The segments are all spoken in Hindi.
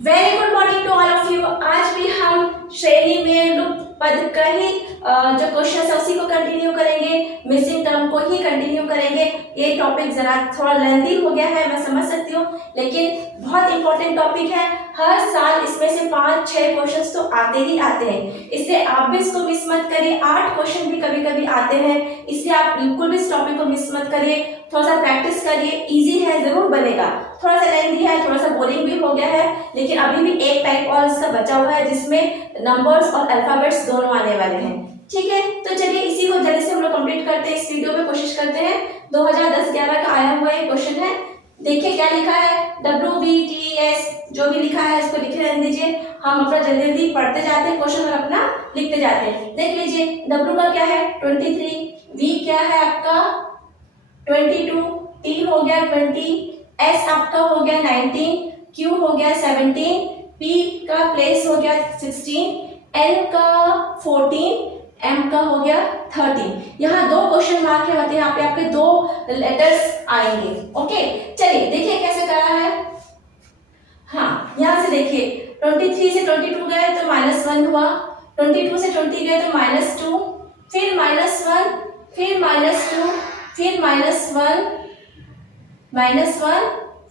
Very good morning to all of you. आज भी हम श्रेणी में लुप्त पद का ही जो क्वेश्चन है उसी को कंटिन्यू करेंगे, मिसिंग टर्म को ही कंटिन्यू करेंगे। ये टॉपिक जरा थोड़ा लेंथी हो गया है, मैं समझ सकती हूँ, लेकिन बहुत इंपॉर्टेंट टॉपिक है। हर साल इसमें से 5-6 क्वेश्चंस तो आते ही आते हैं, इसलिए आप भी इसको मिस मत करिए। 8 क्वेश्चन भी कभी कभी आते हैं, इसलिए आप बिल्कुल भी इस टॉपिक को मिस मत करिए। थोड़ा सा प्रैक्टिस करिए, इजी है, जरूर बनेगा। थोड़ा सा लेंथी है, थोड़ा सा बोरिंग भी हो गया है, लेकिन अभी भी एक टाइप और इसका बचा हुआ है जिसमें नंबर्स और अल्फाबेट्स दोनों आने वाले हैं। ठीक है, तो चलिए इसी को जल्दी से हम लोग कंप्लीट करते हैं। इस वीडियो में कोशिश करते हैं 2010-11 का आया हुआ ये क्वेश्चन है। देखिए क्या लिखा है, WBTS जो भी लिखा है इसको लिखे रहने दीजिए। हम अपना जल्दी जल्दी पढ़ते जाते हैं क्वेश्चन और अपना लिखते जाते हैं। देख लीजिए, W का क्या है 23, V क्या है आपका 22, T हो गया 20, S आपका हो गया 19, Q हो गया 17, P का प्लेस हो गया 16, N का 14, M का हो गया 13। यहाँ 2 क्वेश्चन मार्क है, मतलब यहाँ पे आपके 2 लेटर्स आएंगे। ओके, चलिए देखिए कैसे करा है। हाँ, यहाँ से देखिए 23 से 22 गए तो -1 हुआ, 22 से 20 गए तो -2, फिर -1, फिर -2, फिर -1,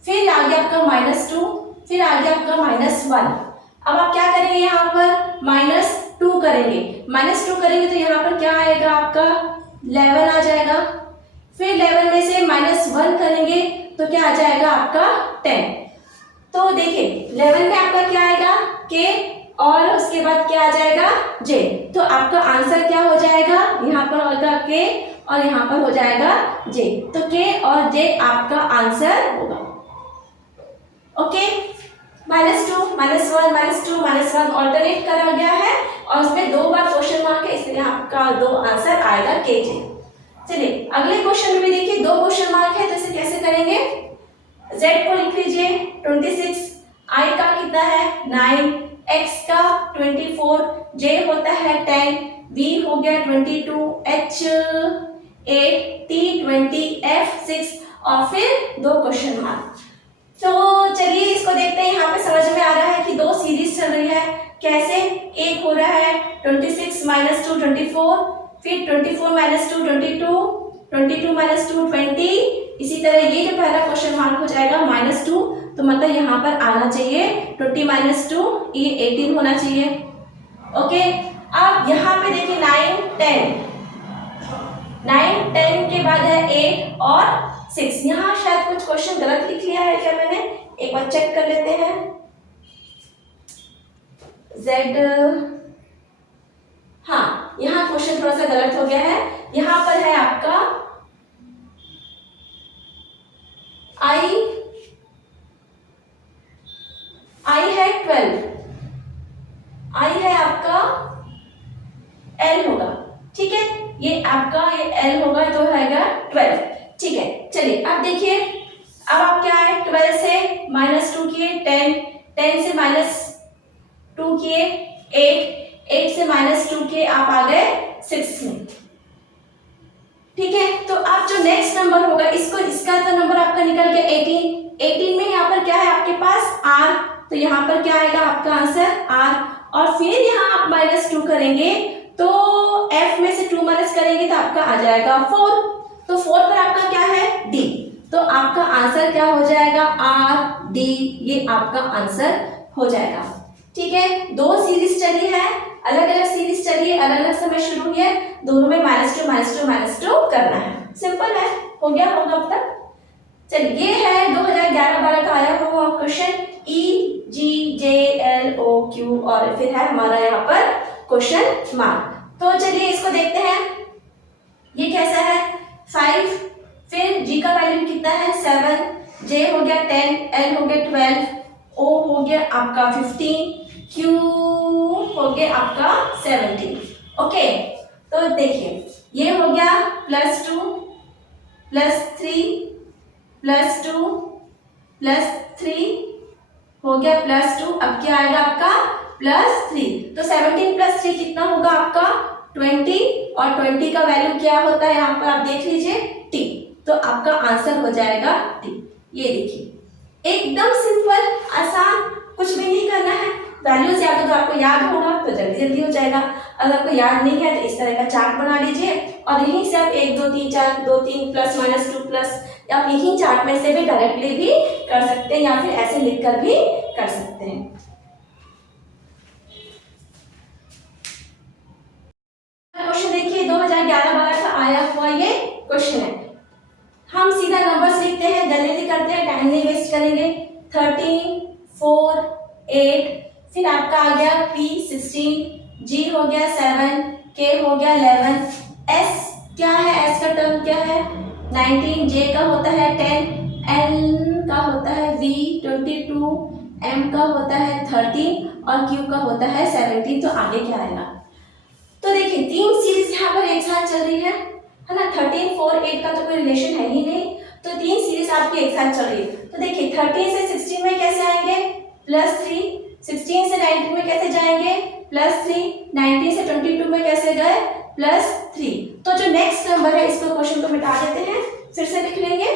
फिर आ गया आपका -2, फिर आ गया आपका -1। अब आप क्या करेंगे, यहाँ पर -2 करेंगे। -2 करेंगे तो यहाँ पर क्या आएगा आपका 11 आ जाएगा। फिर 11 में से -1 करेंगे तो क्या आ जाएगा आपका 10। तो देखिए 11 में आपका क्या आएगा K और उसके बाद क्या आ जाएगा J। तो आपका आंसर क्या हो जाएगा, यहाँ पर होगा K और यहाँ पर हो जाएगा J। तो K और J आपका आंसर होगा। ओके, -2, -1, -2, -1 ऑल्टरनेट करा गया है और उसमें 2 बार क्वेश्चन मार्क है, इसलिए आपका 2 आंसर आएगा K J। चलिए अगले क्वेश्चन में भी देखिए 2 क्वेश्चन मार्क है, तो इसे कैसे करेंगे। Z को लिख लीजिए 26, I का कितना है 9, X का 24, J होता है 10, V हो गया 22, H 8, T 20, F 6 और फिर 2 क्वेश्चन मार्क। तो चलिए इसको देखते हैं। यहाँ पे समझ में आ रहा है कि 2 सीरीज चल रही है। कैसे, एक हो रहा है 26 - 2 24, फिर 24 - 2 22, 22 - 2 20। इसी तरह ये जो पहला क्वेश्चन मार्क हो जाएगा -2, तो मतलब यहाँ पर आना चाहिए 20 - 2, ये 18 होना चाहिए। ओके, अब यहाँ पे देखिए 9 10 के बाद है 8 और 6। यहाँ शायद कुछ क्वेश्चन गलत लिख लिया है क्या मैंने, एक बार चेक कर लेते हैं। Z, हाँ यहाँ क्वेश्चन थोड़ा सा गलत हो गया है। यहाँ पर है आपका I है 12, I है आपका L होगा। ठीक है, ये आपका ये L होगा तो रहेगा 12। ठीक है, चलिए अब देखिए, अब आप क्या है 12 से -2 किए 10, 10 से -2 किए 8, 8 से -2 किए आप आ गए 6 में। ठीक है, तो आप जो नेक्स्ट नंबर होगा इसको, इसका तो नंबर आपका निकल गया 18। 18 में यहाँ पर क्या है आपके पास R, तो यहाँ पर क्या आएगा आपका आंसर R। और फिर यहाँ आप -2 करेंगे तो F में से 2 माइनस करेंगे तो आपका आ जाएगा 4। तो 4 पर आपका क्या है D, तो आपका आंसर क्या हो जाएगा R D, ये आपका आंसर हो जाएगा। ठीक है, 2 सीरीज चली है, अलग अलग सीरीज चलिए, अलग अलग समय शुरू हुई है, दोनों में -2 करना है। सिंपल है, हो गया होगा अब तक। चलिए ये है 2011-12 का आया हुआ question E G J L O Q और फिर है हमारा यहाँ पर क्वेश्चन मार्क। तो चलिए इसको देखते हैं, ये कैसा है 5, फिर G का वैल्यू कितना है 7, J हो गया 10, L हो गया 12, O हो गया आपका 15, Q हो गया आपका 17। ओके, तो देखिए ये हो गया +2 +3 +2 +3 हो गया +2। अब क्या आएगा आपका +3, तो 17 + 3 कितना होगा आपका 20, और 20 का वैल्यू क्या होता है यहाँ पर आप देख लीजिए T, तो आपका आंसर हो जाएगा T। ये देखिए एकदम सिंपल, आसान, कुछ भी नहीं वैल्यूज या तो आपको याद होगा तो जल्दी जल्दी हो जाएगा, अगर आपको याद नहीं है तो इस तरह का चार्ट बना लीजिए और यहीं से आप 1 2 3 4 2 3 प्लस माइनस 2 प्लस आप यहीं चार्ट में से भी डायरेक्टली भी कर सकते हैं या फिर ऐसे लिखकर भी कर सकते हैं। क्वेश्चन देखिए 2011-12 का आया हुआ ये क्वेश्चन है। हम सीधा नंबर्स लिखते हैं, जल्दी करते हैं, टाइम नहीं वेस्ट करेंगे। 13 4 8 फिर आपका आ गया P 16, G हो गया 7, K हो गया 11, S क्या है, S का टर्म क्या है 19, J का होता है 10, N का होता है V 22, M का होता है 13 और Q का होता है 17। तो आगे क्या आएगा? तो देखिए तीन सीरीज यहाँ पर एक साथ चल रही है ना, 13 4 8 का तो कोई रिलेशन है ही नहीं, तो तीन सीरीज आपकी एक साथ चल रही है। तो देखिए 13 से 16 में कैसे आएंगे +3, 16 से 19 में कैसे जाएंगे +3, 19 से 22 में कैसे गए +3। तो जो नेक्स्ट नंबर है इसको क्वेश्चन को मिटा देते हैं, फिर से लिख लेंगे।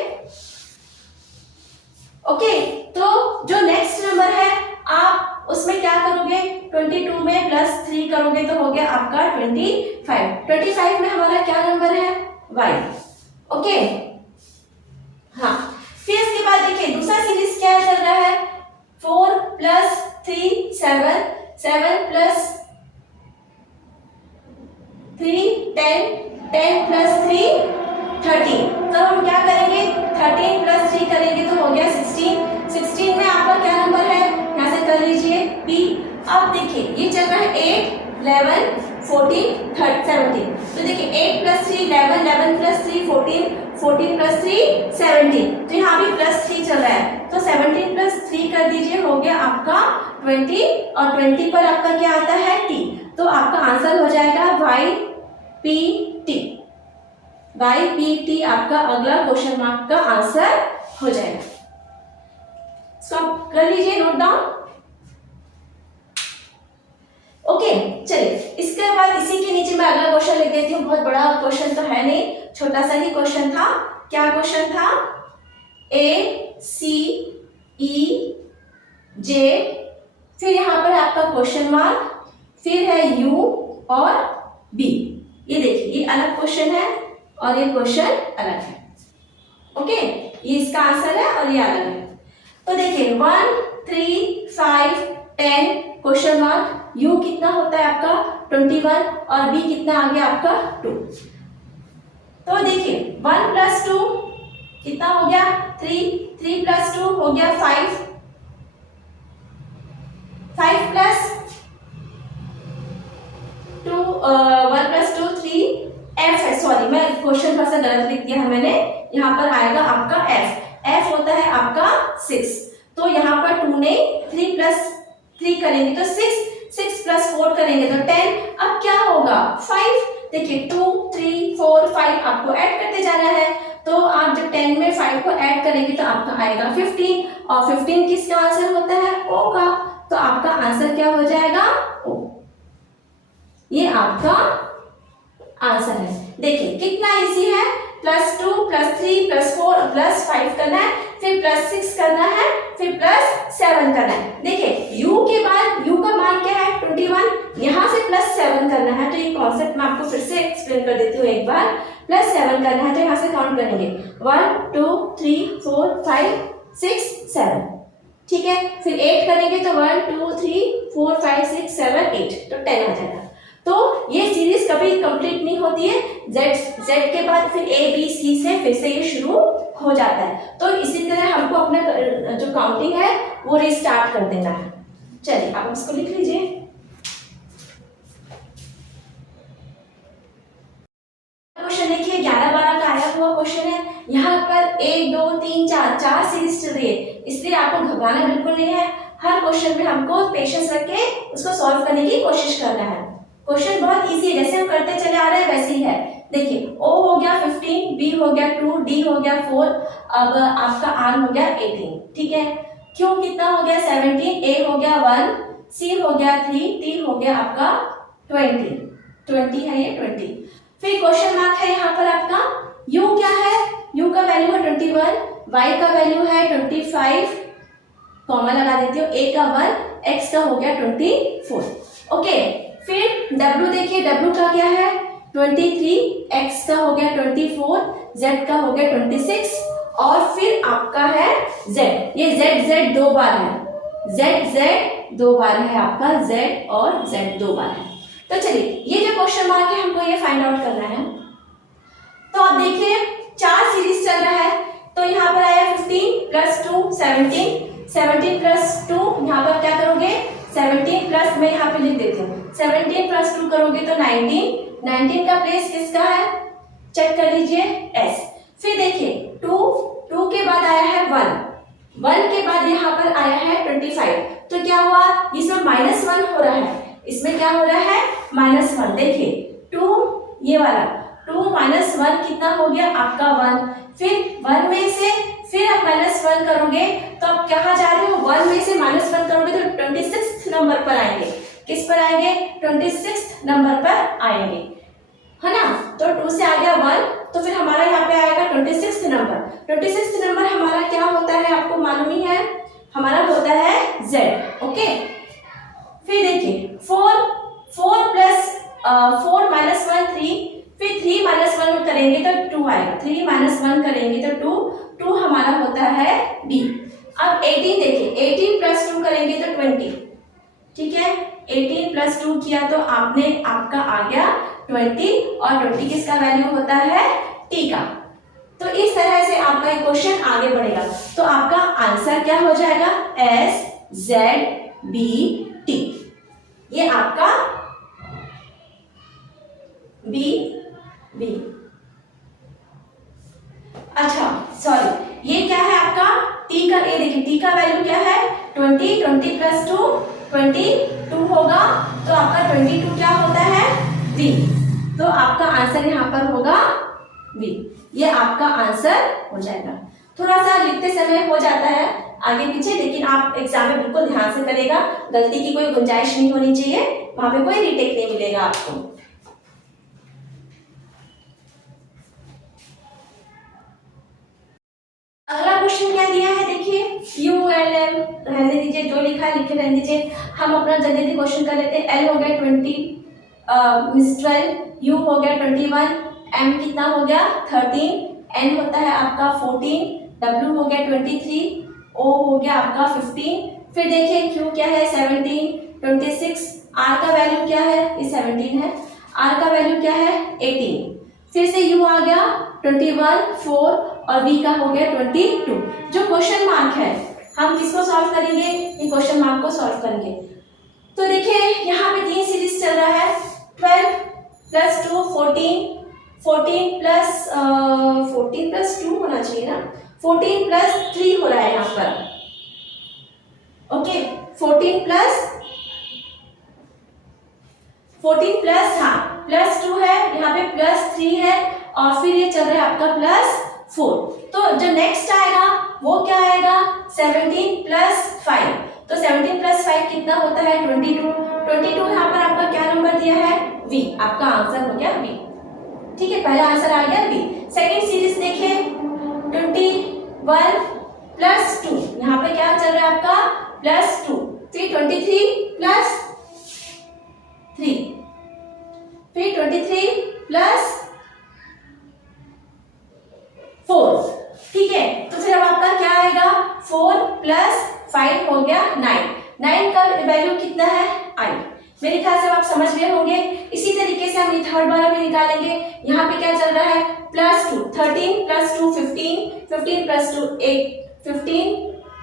ओके, तो जो नेक्स्ट नंबर है आप उसमें क्या करोगे, 22 में +3 करोगे तो हो गया आपका 25। 25 में हमारा क्या नंबर है y। ओके हाँ, फिर इसके बाद देखिए दूसरा सीरीज क्या चल रहा है 4 + 3 7, 7 + 3 10, 10 + 3 13। तो हम क्या करेंगे 13 + 3 करेंगे तो हो गया 16। 16 में आपका क्या नंबर है, यहाँ से कर लीजिए P। अब देखिए ये चल रहा है 8 11 14 17। तो देखिए 8 + 3 11, 11 + 3 14, 14 + 3 17। तो यहाँ भी +3 चल रहा है, तो 17 + 3 कर दीजिए, हो गया आपका 20 और 20 पर आपका क्या आता है T। तो आपका आंसर हो जाएगा YPT। YPT आपका अगला क्वेश्चन मार्क का आंसर हो जाएगा। इसको आप कर लीजिए नोट डाउन। ओके चलिए, इसके बाद इसी के नीचे मैं अगला क्वेश्चन लिख देती हूँ। बहुत बड़ा क्वेश्चन तो है नहीं, छोटा सा ही क्वेश्चन था। क्या क्वेश्चन था, ACEJ, फिर यहाँ पर आपका क्वेश्चन मार्क, फिर है U और B। ये देखिए ये अलग क्वेश्चन है और ये क्वेश्चन अलग है। ओके, ये इसका आंसर है और ये अलग है। तो देखिए 1 3 5 10 क्वेश्चन मार्क, U कितना होता है आपका 21 और B कितना आ गया आपका 2। तो देखिए 1 + 2 कितना हो गया 3, 3 + 2 हो गया 5, 5 + 2 1 + 2 3, F है, सॉरी मैं क्वेश्चन थोड़ा सा गलत लिख दिया है मैंने, यहाँ पर आएगा आपका F होता है आपका 6। तो यहाँ पर 2 ने 3 + 3 करेंगे तो 6, 6 + 4 करेंगे तो 10। अब क्या होगा 5, देखिए 2 3 4 5 आपको ऐड करते जाना है। तो आप जब 10 में 5 को ऐड करेंगे तो आपका आएगा 15 और 15 किसका आंसर होता है O का। तो आपका आंसर क्या हो जाएगा O। ये आपका आंसर है। देखिए कितना इजी है, +2 +3 +4 +5 करना है, फिर +6 करना है, फिर +7 करना है। देखिए U के बाद U का मान क्या है 21, यहाँ से +7 करना है। तो ये कॉन्सेप्ट मैं आपको फिर से एक्सप्लेन कर देती हूँ एक बार। +7 करना है तो यहाँ से काउंट करेंगे 1 2 3 4 5 6 7, ठीक है। फिर 8 करेंगे तो 1 2 3 4 5 6 7 8, तो 10 आ जाएगा। तो ये सीरीज कभी कंप्लीट नहीं होती है, Z के बाद फिर A B C से फिर से ये शुरू हो जाता है। तो इसी तरह हमको अपना जो काउंटिंग है वो रिस्टार्ट कर देना है। चलिए आप इसको लिख लीजिए। क्वेश्चन देखिए 11-12 का आया हुआ क्वेश्चन है। यहाँ पर 1 2 3 4 सीरीज चल रही है, इसलिए आपको घबराना बिल्कुल नहीं है। हर क्वेश्चन में हमको पेशेंस रख के उसको सॉल्व करने की कोशिश करना है। क्वेश्चन बहुत इजी है, जैसे हम करते चले आ रहे हैं वैसे ही है। देखिए O हो गया 15, B हो गया 2, D हो गया 4, अब आपका R हो गया 18, ठीक है। Q कितना हो गया 17, A हो गया 1, C हो गया 3, T हो गया आपका 20 है ये 20। फिर क्वेश्चन मार्क है यहाँ पर आपका U क्या है, U का वैल्यू है 21, Y का वैल्यू है 25, कॉमा लगा देती हूँ, a का 1, x का हो गया 24। ओके, फिर w देखिए, w का क्या है 23, x का हो गया 24, z का हो गया 26 और फिर आपका है z। ये z दो बार है, z दो बार है आपका, z और z दो बार है। तो चलिए ये जो क्वेश्चन मार्क है हमको ये फाइंड आउट करना है। तो आप देखिए 4 सीरीज चल रहा है, तो यहाँ पर आया 15 प्लस 2 17, 17 प्लस 2 यहाँ पर क्या करोगे 17 प्लस, मैं यहाँ पे लिख देती हूँ 17 प्लस 2 करोगे तो 19, 19 का प्लेस किसका है चेक कर लीजिए s। फिर देखिए 2 के बाद आया है 1 के बाद यहाँ पर आया है 25, तो क्या हुआ इसमें -1 हो रहा है, इसमें क्या हो रहा है -1। देखिए 2 ये वाला 2 माइनस 1 कितना हो गया आपका 1, फिर 1 में से फिर आप -1 करोगे तो आप कहाँ जा रहे हो 1 में से -1 करोगे तो 26 नंबर पर आएंगे। किस पर आएंगे 26 नंबर पर आएंगे, है ना। तो 2 से आ गया 1, तो फिर हमारा यहाँ पे आएगा 26 नंबर। 26 नंबर हमारा क्या होता है आपको मालूम ही है, हमारा होता है z। ओके, फिर देखिए 4 प्लस 4 माइनस 1 3, फिर 3 माइनस 1 करेंगे तो 2 आएगा, 3 माइनस 1 करेंगे तो 2 हमारा होता है b। अब 18 देखिए 18 प्लस 2 करेंगे तो 20, ठीक है 18 प्लस 2 किया तो आपका आ गया 20 और 20 किसका वैल्यू होता है t का। तो इस तरह से आपका ये क्वेश्चन आगे बढ़ेगा, तो आपका आंसर क्या हो जाएगा s z b t, ये आपका b। अच्छा सॉरी, ये क्या है आपका t का, ये देखिए t का वैल्यू क्या है 20 प्लस 2 22 होगा, तो आपका 22 क्या होता है v, तो आपका आंसर यहाँ पर होगा v, ये आपका आंसर हो जाएगा। थोड़ा सा लिखते समय हो जाता है आगे पीछे, लेकिन आप एग्जाम में बिल्कुल ध्यान से करेगा, गलती की कोई गुंजाइश नहीं होनी चाहिए, वहां पे कोई रीटेक नहीं मिलेगा आपको। अगला क्वेश्चन क्या दिया है देखिए, ULM रहने दीजिए, जो लिखा है लिखे रहने दीजिए, हम अपना जल्दी से क्वेश्चन कर लेते हैं। L हो गया 20 12, U हो गया 21, M कितना हो गया 13, N होता है आपका 14, W हो गया 23, O हो गया आपका 15, फिर देखिए Q क्या है 17, 26, R का वैल्यू क्या है ये 17 है, R का वैल्यू क्या है 18, फिर से U आ गया 21 4 और V का हो गया 22। जो क्वेश्चन मार्क है हम किसको सॉल्व करेंगे, ये क्वेश्चन मार्क को सॉल्व करेंगे। तो देखिए यहाँ पे 3 सीरीज चल रहा है, 12 प्लस 2 14, 14 प्लस 2 होना चाहिए ना, 14 प्लस 3 हो रहा है यहाँ पर। ओके 14 प्लस हाँ प्लस 2 है, यहाँ पे प्लस 3 है और फिर ये चल रहा है आपका प्लस 4। तो जो नेक्स्ट आएगा वो क्या आएगा 17 प्लस 5, तो 17 प्लस 5 कितना होता है 22 यहाँ पर आपका क्या नंबर दिया है V, आपका आंसर हो गया V। ठीक है, पहला आंसर आ गया V। सेकंड सीरीज देखिए 21 प्लस 2, यहाँ पे क्या चल रहा है आपका प्लस 2, फिर 23 प्लस 3, फिर 23 प्लस 4। ठीक है, तो फिर अब आपका क्या आएगा 4 प्लस 5 हो गया 9 का वैल्यू कितना है I। मेरे ख्याल से आप समझ गए होंगे। इसी तरीके से हम ये थर्ड वाला भी निकालेंगे। यहाँ पे क्या चल रहा है प्लस 2, 13 प्लस 2 15, 15 प्लस 2 8, 15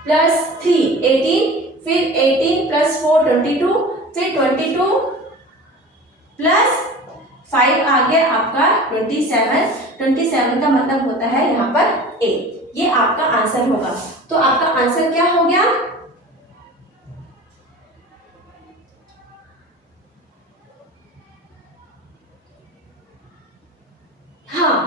प्लस 3 18, फिर 18 प्लस 4 22, फिर 22 प्लस 5 आ गया आपका 27 का मतलब होता है यहाँ पर A, ये आपका आंसर होगा। तो आपका आंसर क्या हो गया हाँ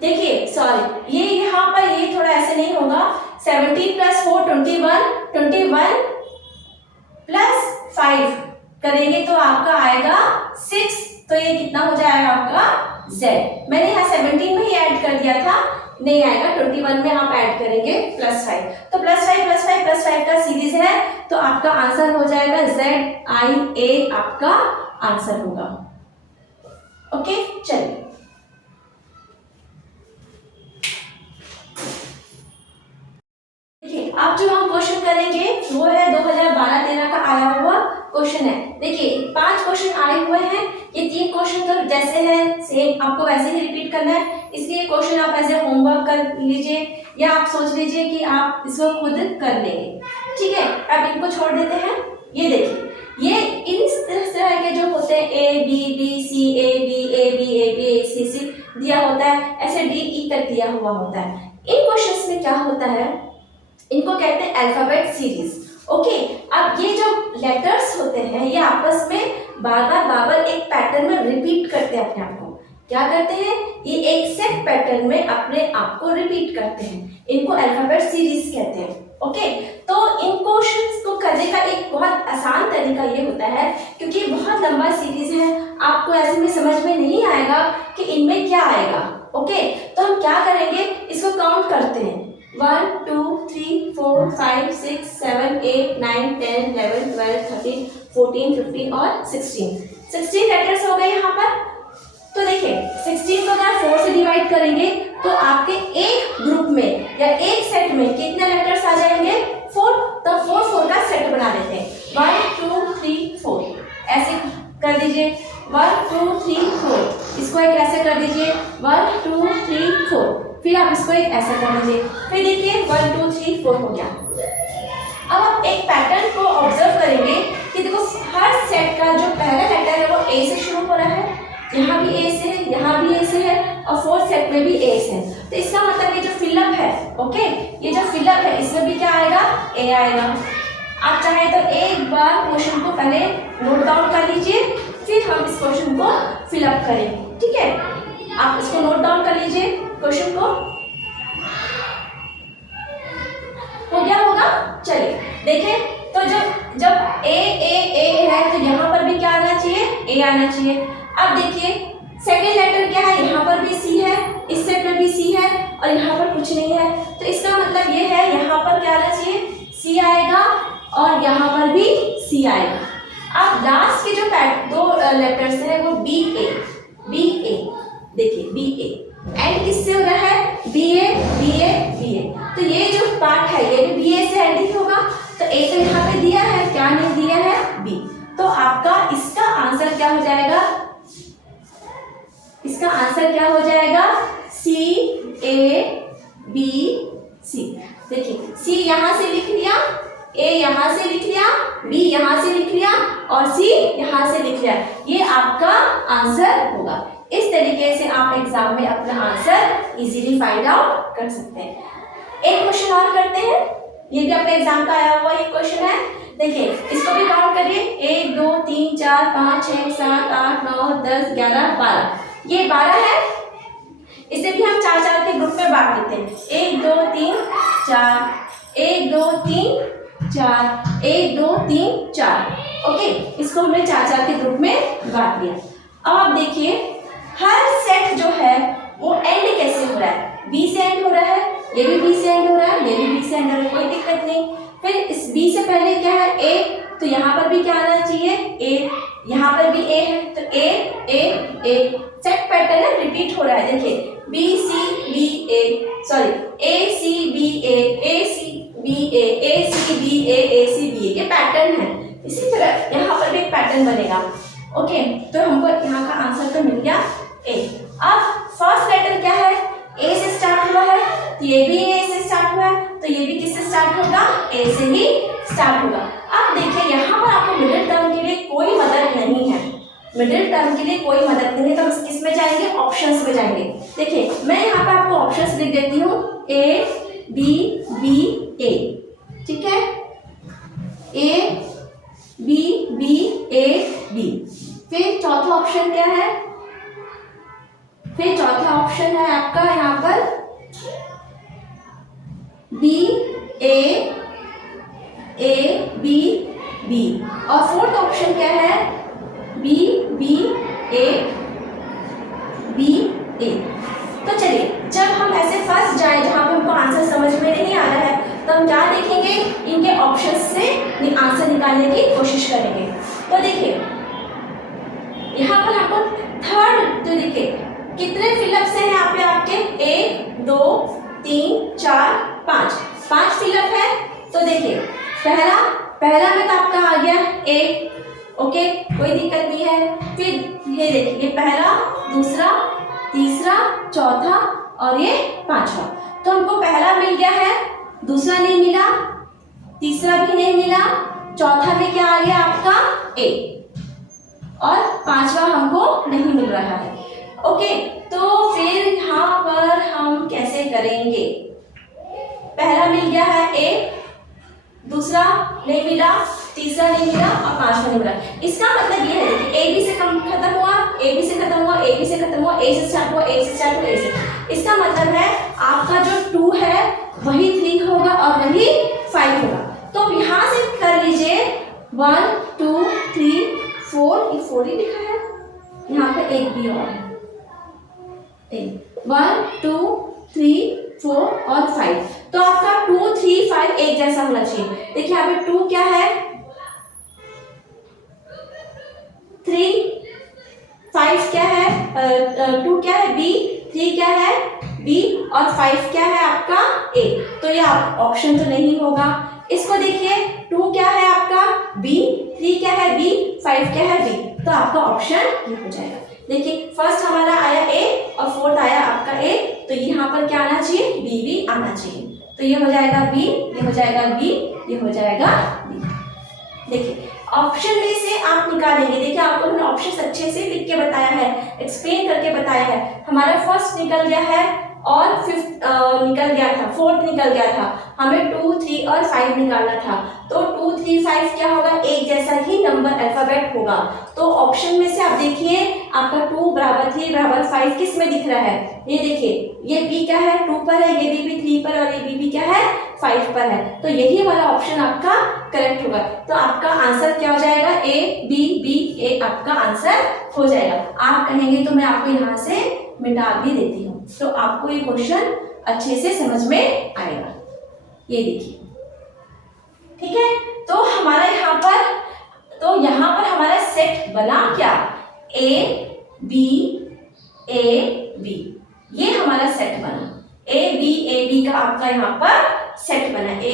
देखिए सॉरी, ये यहाँ पर ये थोड़ा ऐसे नहीं होगा, 17 प्लस 4 21 प्लस 5 करेंगे तो आपका आएगा 6, तो ये कितना हो जाएगा आपका Z। मैंने यहाँ 17 में ही ऐड कर दिया था, नहीं आएगा। 21 में आप ऐड करेंगे +5, तो +5 का सीरीज है, तो आपका आंसर हो जाएगा ZIA, आपका आंसर होगा। ओके, चलिए देखिए अब जो हम क्वेश्चन करेंगे वो है 2012-13 का आया हुआ क्वेश्चन है। देखिए 5 क्वेश्चन आए हुए हैं, ये 3 क्वेश्चन तो जैसे हैं सेम आपको वैसे ही रिपीट करना है, इसलिए क्वेश्चन आप ऐसे होमवर्क कर लीजिए या आप सोच लीजिए कि आप इसको खुद कर लेंगे। ठीक है, अब इनको छोड़ देते हैं। ये देखिए, ये इस तरह के जो होते हैं A B B C A B A B A B A C C दिया होता है, ऐसे D E तक दिया हुआ होता है। इन क्वेश्चंस में क्या होता है, इनको कहते हैं अल्फाबेट सीरीज। ओके, अब ये जो लेटर्स होते हैं ये आपस में बार बार एक पैटर्न में रिपीट करते हैं अपने आप को। क्या करते हैं, ये एक सेट पैटर्न में अपने आप को रिपीट करते हैं, इनको अल्फाबेट सीरीज कहते हैं। ओके, तो इन क्वेश्चंस को करने का एक बहुत आसान तरीका ये होता है, क्योंकि बहुत लंबा सीरीज है, आपको ऐसे में समझ में नहीं आएगा कि इनमें क्या आएगा। ओके, तो हम क्या करेंगे, इसको काउंट करते हैं। 1 2 3 4 5 6 7 8 9 10 11 12 13 14 15 और 16 लेटर्स हो गए यहाँ पर। तो देखिए 16 को अगर 4 से डिवाइड करेंगे तो आपके एक ग्रुप में या एक सेट में कितने लेटर्स आ जाएंगे, 4। तो 4 का सेट बना लेते हैं। 1 2 3 4 ऐसे कर दीजिए। 1 2 3 4 इसको एक ऐसे कर दीजिए। 1 2 3 4 फिर आप इसको एक ऐसा कर लीजिए। फिर देखिए 1 2 3 4 हो गया। अब आप एक पैटर्न को ऑब्जर्व करेंगे कि देखो हर सेट का जो पहला लेटर है वो A से शुरू हो रहा है, यहाँ भी A से है, यहाँ भी A से है और 4th सेट में भी A से है। तो इसका मतलब ये जो फिलअप है, ओके, ये जो फिलअप है इसमें भी क्या आएगा, A आएगा। आप चाहे तो एक बार क्वेश्चन को पहले नोट डाउन कर लीजिए, फिर हम इस क्वेश्चन को फिलअप करेंगे। ठीक है, आप इसको नोट डाउन कर लीजिए क्वेश्चन को। हो गया होगा। चलिए देखें, तो जब A है तो यहाँ पर भी क्या आना चाहिए, A आना चाहिए। अब देखिए सेकेंड लेटर क्या है, यहाँ पर भी C है, इस सेट में भी C है और यहाँ पर कुछ नहीं है, तो इसका मतलब ये है यहाँ पर क्या आना चाहिए, C आएगा और यहाँ पर भी C आएगा। अब लास्ट के जो दो लेटर्स हैं वो B A देखिए B A एंड किससे हो रहा है, B A। तो ये जो पार्ट है ये भी B A से एंड ही होगा, तो A तो यहाँ पे दिया है, क्या नहीं दिया है, B। तो आपका इसका आंसर क्या हो जाएगा, इसका आंसर क्या हो जाएगा, C A B C। देखिए C यहाँ से लिख लिया, A यहाँ से लिख लिया, B यहाँ से लिख लिया और C यहाँ से लिख लिया, ये आपका आंसर होगा। इस तरीके से आप एग्जाम में अपना आंसर इजीली फाइंड आउट कर सकते हैं। एक क्वेश्चन और करते हैं, ये भी अपने एग्जाम का आया हुआ एक क्वेश्चन है। देखिए इसको भी काउंट करिए, 1 2 3 4 5 6 7 8 9 10 11 12। ये 12 है, इसे भी हम 4 के ग्रुप में बांट देते हैं। 1 2 3 4 1 2 3 4 1 2 3 4। ओके, इसको हमने 4 के ग्रुप में बांट दिया। अब आप देखिए हर सेट जो है वो एंड कैसे हो रहा है, B से एंड हो रहा है, ये भी B से एंड हो रहा है, ये भी B से एंड हो रहा है, कोई दिक्कत नहीं। फिर इस B से पहले क्या है, A, तो यहाँ पर भी क्या आना चाहिए, A। यहाँ पर भी A है तो A सेट पैटर्न है, रिपीट हो रहा है। देखिए B C B A, sorry A C B A, A C B A, A C B A, A C B A, ये पैटर्न है। इसी तरह यहाँ पर भी एक पैटर्न बनेगा। ओके, तो हमको यहाँ का आंसर तो मिल गया A। अब फर्स्ट लेटर क्या है, A से स्टार्ट हुआ है, तो ये भी A से स्टार्ट हुआ है, तो ये भी किससे स्टार्ट होगा, A से ही स्टार्ट होगा। अब देखिए यहाँ पर आपको मिडिल टर्म के लिए कोई मदद नहीं है, मिडिल टर्म के लिए कोई मदद नहीं है, तो हम किस में जाएंगे, ऑप्शंस में जाएंगे। देखिए मैं यहाँ पे आपको ऑप्शंस लिख देती हूँ, A B B A, ठीक है, A B B A B। फिर चौथा ऑप्शन क्या है, फिर चौथा ऑप्शन है आपका यहाँ पर B A B B, और फोर्थ ऑप्शन क्या है, B B A B A। तो चलिए जब हम ऐसे फर्स्ट आंसर निकालने की कोशिश करेंगे। तो देखिए यहाँ पर हमको थर्ड, तो देखिए कितने फिलअप्स हैं यहाँ पे आपके, 1 2 3 4 5 फिलअप है। तो देखिए पहला में तो आपका आ गया ए, ओके कोई दिक्कत नहीं है। फिर ये देखिए ये पहला, दूसरा, तीसरा, चौथा और ये पांचवा। तो हमको पहला मिल गया है, दूसरा नहीं मिला, तीसरा भी नहीं मिला, चौथा में क्या आ गया आपका ए, और पांचवा हमको नहीं मिल रहा है। ओके तो फिर यहाँ पर हम कैसे करेंगे, पहला मिल गया है ए, दूसरा नहीं मिला, तीसरा नहीं मिला और पांचवा नहीं मिला। इसका मतलब ये है देखिए ए बी से खत्म हुआ, ए बी से खत्म हुआ, ए बी से खत्म हुआ, ए से स्टार्ट हुआ, ए से स्टार्ट हुआ, ए से। इसका मतलब है आपका जो 2 है वही 3 होगा और वही 5 होगा। तो यहाँ से कर लीजिए 1 2 3 4, ये 4 ही लिखा है, यहाँ पे एक भी और है, 1 2 3 4 और 5। तो आपका 2 3 5 एक जैसा होना चाहिए। देखिए यहाँ पे 2 क्या है, 3 5 क्या है, 2 क्या है बी, 3 क्या है बी और 5 क्या है आपका ए। तो ये ऑप्शन तो नहीं होगा। इसको देखिए 2 क्या है आपका बी, 3 क्या है बी, 5 क्या है बी। तो आपका ऑप्शन ये हो जाएगा। देखिए फर्स्ट हमारा आया ए और फोर्थ आया आपका ए, तो यहाँ पर क्या आना चाहिए, बी भी आना चाहिए। तो ये हो जाएगा बी, ये हो जाएगा बी, ये हो जाएगा बी। देखिए ऑप्शन में से आप निकालेंगे। देखिए आपको मैंने ऑप्शन अच्छे से लिख के बताया है, एक्सप्लेन करके बताया है। हमारा फर्स्ट निकल गया है और फिफ्थ निकल गया था, फोर्थ निकल गया था, हमें 2 3 और 5 निकालना था। तो 2 3 5 क्या होगा, एक जैसा ही नंबर अल्फाबेट होगा। तो ऑप्शन में से आप देखिए आपका 2 बराबर 3 बराबर 5 किस में दिख रहा है, ये देखिए ये बी क्या है 2 पर है, ये बी 3 पर और ये बी क्या है 5 पर है। तो यही वाला ऑप्शन आपका करेक्ट होगा। तो आपका आंसर क्या हो जाएगा, ए बी बी ए आपका आंसर हो जाएगा। आप कहेंगे तो मैं आपको यहाँ से मिटा भी देती हूँ, तो आपको ये क्वेश्चन अच्छे से समझ में आएगा। ये देखिए ठीक है। तो हमारा यहाँ पर हमारा सेट बना क्या, ए बी, ये हमारा सेट बना। ए बी का आपका यहाँ पर सेट बना, ए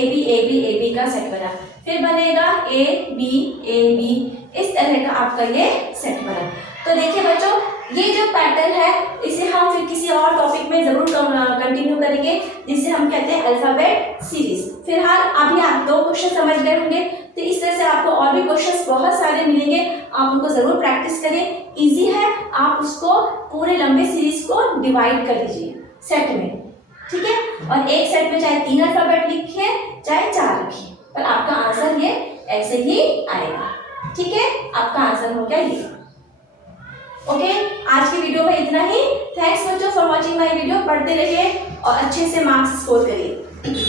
बी का सेट बना। फिर बनेगा ए बी, इस तरह का आपका ये सेट बना। तो देखिए बच्चों ये जो पैटर्न है इसे हम फिर किसी और टॉपिक में जरूर कंटिन्यू करेंगे, जिसे हम कहते हैं अल्फाबेट सीरीज। फिलहाल अभी आप 2 क्वेश्चन समझ गए होंगे, तो इस तरह से आपको और भी क्वेश्चंस बहुत सारे मिलेंगे, आप उनको जरूर प्रैक्टिस करें। इजी है, आप उसको पूरे लंबे सीरीज को डिवाइड कर लीजिए सेट में, ठीक है। और एक सेट में चाहे 3 अल्फाबेट लिखिए चाहे 4 लिखिए, पर आपका आंसर ये ऐसे ही आएगा, ठीक है। आपका आंसर हो गया ये। ओके आज की वीडियो में इतना ही। थैंक्स बच्चों फॉर वॉचिंग माय वीडियो। पढ़ते रहिए और अच्छे से मार्क्स स्कोर करिए।